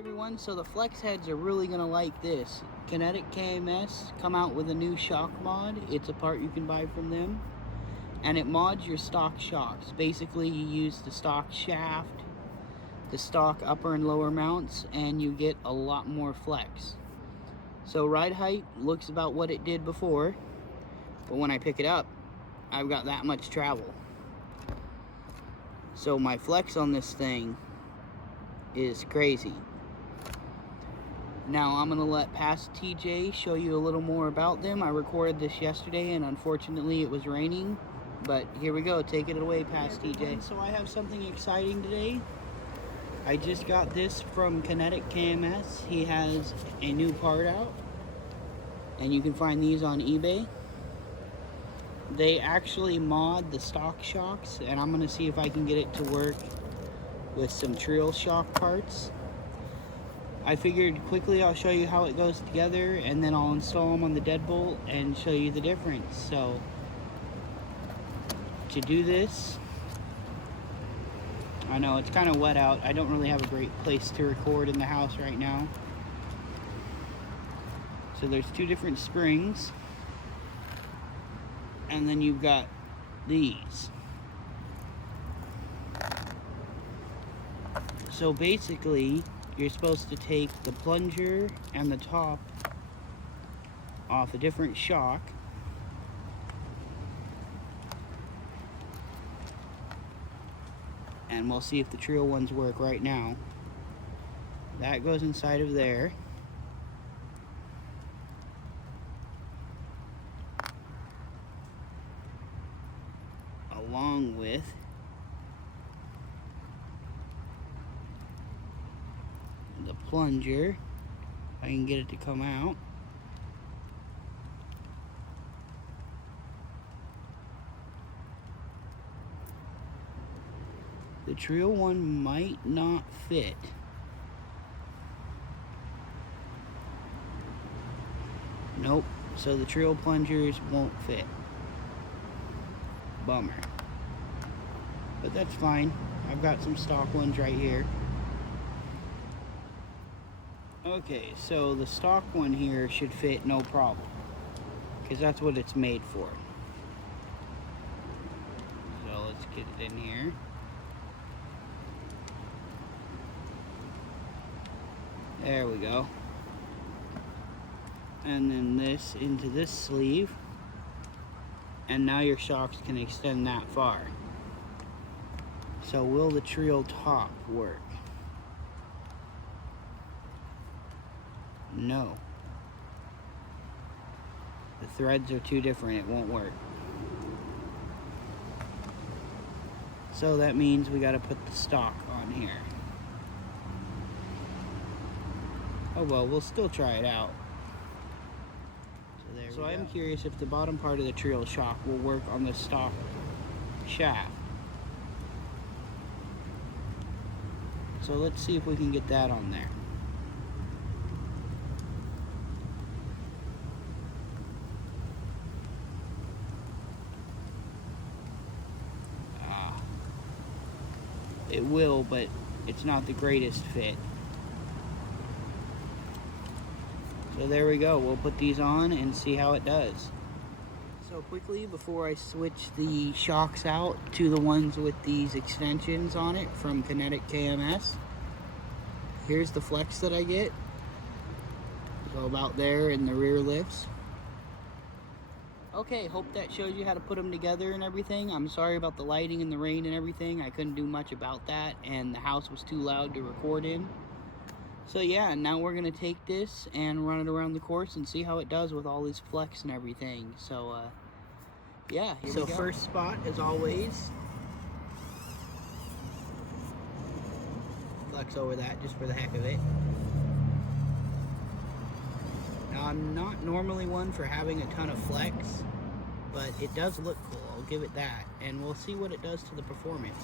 everyone, so the flex heads are really gonna like this. Kinetic-kms come out with a new shock mod. It's a part you can buy from them, and it mods your stock shocks. Basically, you use the stock shaft, the stock upper and lower mounts, and you get a lot more flex. So ride height looks about what it did before, but when I pick it up, I've got that much travel. So my flex on this thing is crazy. Now I'm gonna let Past TJ show you a little more about them. I recorded this yesterday and unfortunately it was raining, but here we go. Take it away, Past TJ. So I have something exciting today. I just got this from kinetic-kms. He has a new part out, and you can find these on eBay. They actually mod the stock shocks, and I'm gonna see if I can get it to work with some Treal shock parts. I figured quickly I'll show you how it goes together, and then I'll install them on the deadbolt and show you the difference. So to do this, I know it's kind of wet out. I don't really have a great place to record in the house right now. So there's two different springs, and then you've got these. So basically, you're supposed to take the plunger and the top off a different shock, and we'll see if the Treal ones work right now. That goes inside of there. Along with the plunger, if I can get it to come out. The Treal one might not fit. Nope, so the Treal plungers won't fit. Bummer. But that's fine. I've got some stock ones right here. Okay, so the stock one here should fit no problem, because that's what it's made for. So let's get it in here. There we go. And then this into this sleeve, and now your shocks can extend that far. So will the Treal top work? No. The threads are too different, it won't work. So that means we gotta put the stock on here. Oh well, we'll still try it out. So I am curious if the bottom part of the Treal shock will work on the stock shaft. So let's see if we can get that on there. It will, but it's not the greatest fit. So there we go. We'll put these on and see how it does. So quickly, before I switch the shocks out to the ones with these extensions on it from kinetic-kms, here's the flex that I get. So about there in the rear lifts. Okay, hope that shows you how to put them together and everything. I'm sorry about the lighting and the rain and everything. I couldn't do much about that, and the house was too loud to record in. So yeah, now we're gonna take this and run it around the course and see how it does with all this flex and everything. So yeah, here we go. First spot, as always, flex over that just for the heck of it. Now I'm not normally one for having a ton of flex, but it does look cool, I'll give it that, and we'll see what it does to the performance.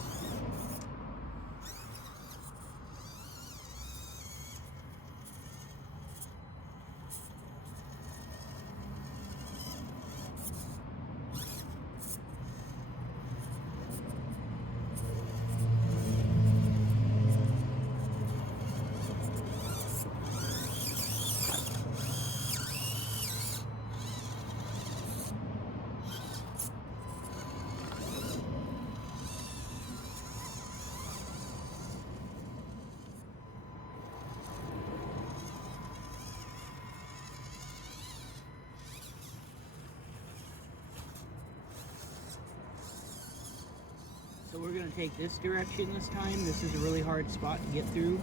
So we're gonna take this direction this time. This is a really hard spot to get through.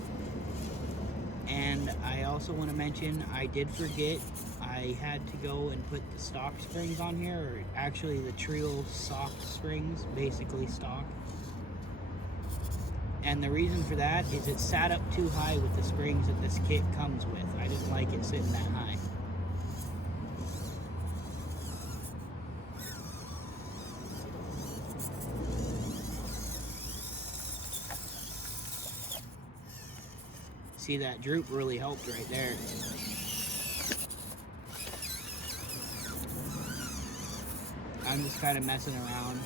And I also want to mention, I did forget, I had to go and put the stock springs on here, or actually the Treal soft springs, basically stock. And the reason for that is it sat up too high with the springs that this kit comes with. I didn't like it sitting that high. See, that droop really helped right there. I'm just kind of messing around.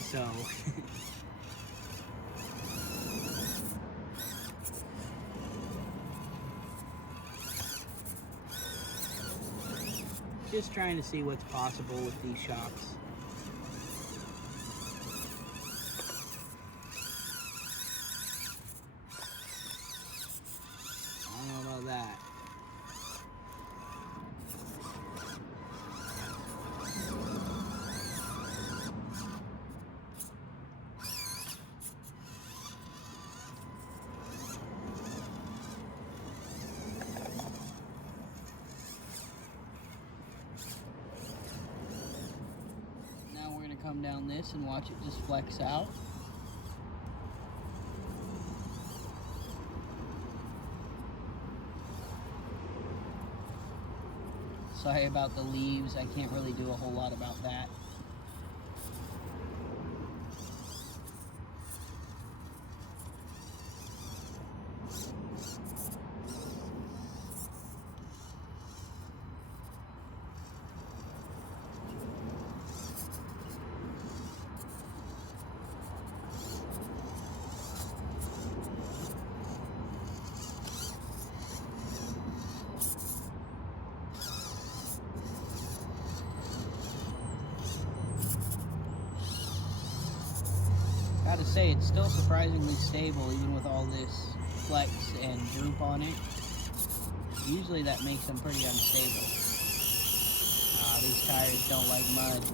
So just trying to see what's possible with these shocks. I don't know about that. Now we're going to come down this and watch it just flex out. Sorry about the leaves, I can't really do a whole lot about that. Gotta say, it's still surprisingly stable even with all this flex and droop on it. Usually that makes them pretty unstable. These tires don't like mud.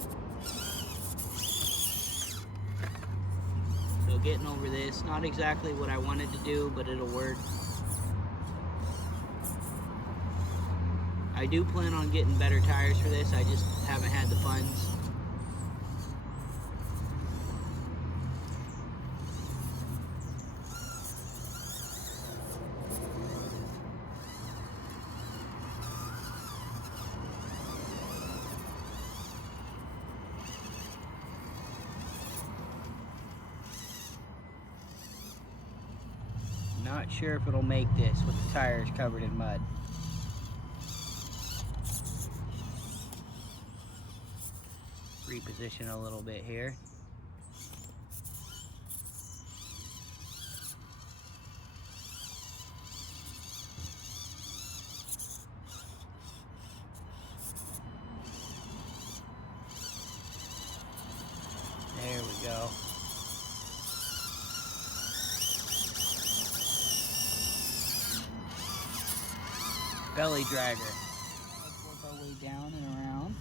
So getting over this, not exactly what I wanted to do, but it'll work. I do plan on getting better tires for this, I just haven't had the funds. Not sure if it'll make this with the tires covered in mud. Reposition a little bit here. There we go. Belly dragger. Let's work our way down and around.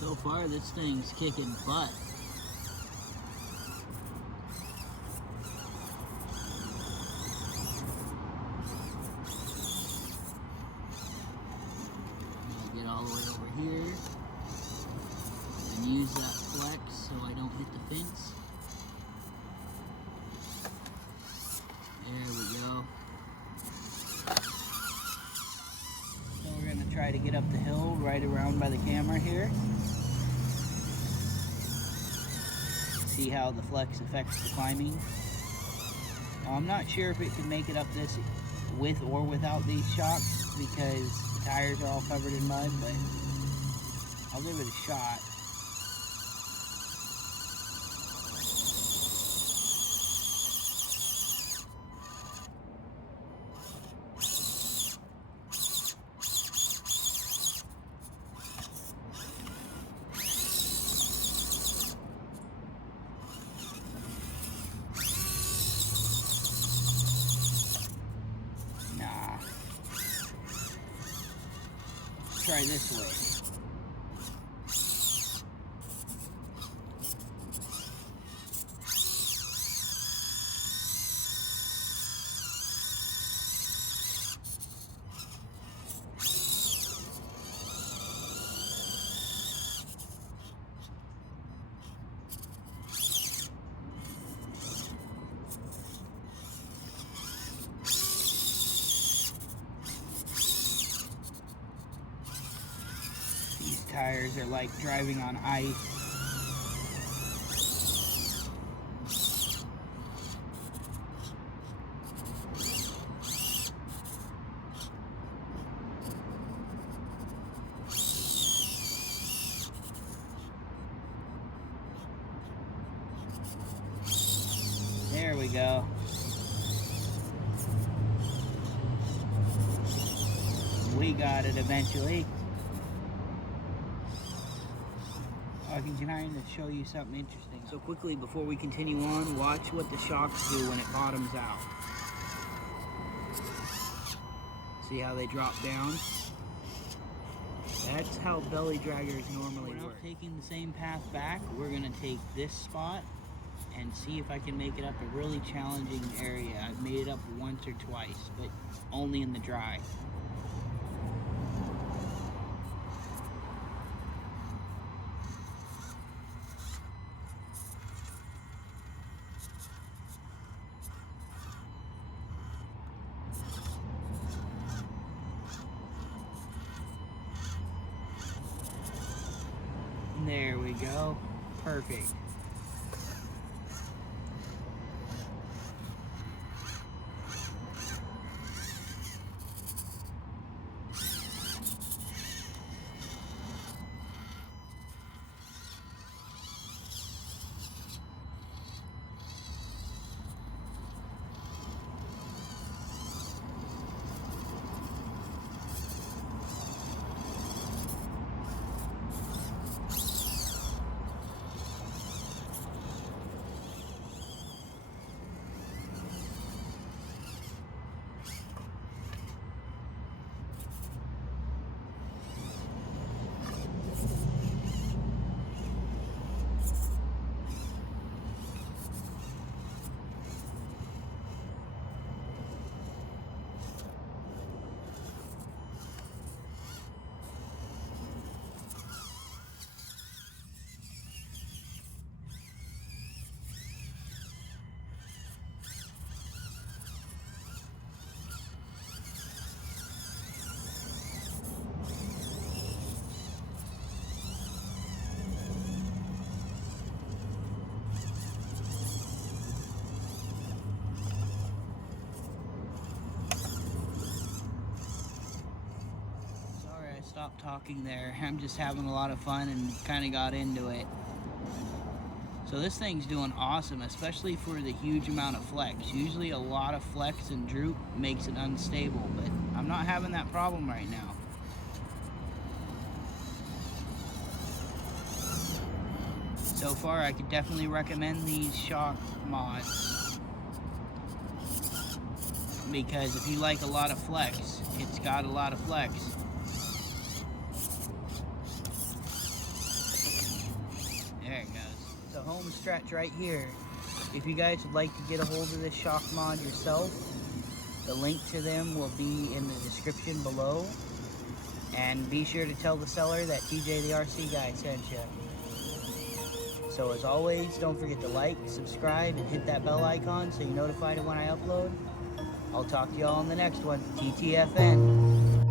So far, this thing's kicking butt. Get all the way over here and use that flex so I don't hit the fence. try to get up the hill right around by the camera here. See how the flex affects the climbing. Now, I'm not sure if it can make it up this with or without these shocks because the tires are all covered in mud, but I'll give it a shot. Try this way. These tires are like driving on ice. There we go. We got it eventually. I can kind of show you something interesting. So quickly, before we continue on, watch what the shocks do when it bottoms out. See how they drop down? That's how belly draggers normally work. We're not taking the same path back. We're gonna take this spot and see if I can make it up a really challenging area. I've made it up once or twice, but only in the dry. There we go. Perfect. Stop talking there. I'm just having a lot of fun and kind of got into it. So this thing's doing awesome, especially for the huge amount of flex. Usually a lot of flex and droop makes it unstable, but I'm not having that problem right now. So far, I could definitely recommend these shock mods, because if you like a lot of flex, it's got a lot of flex. There it goes. The home stretch right here. If you guys would like to get a hold of this shock mod yourself, the link to them will be in the description below. And be sure to tell the seller that TJ the RC guy sent you. So as always, don't forget to like, subscribe, and hit that bell icon so you're notified when I upload. I'll talk to y'all in the next one. TTFN.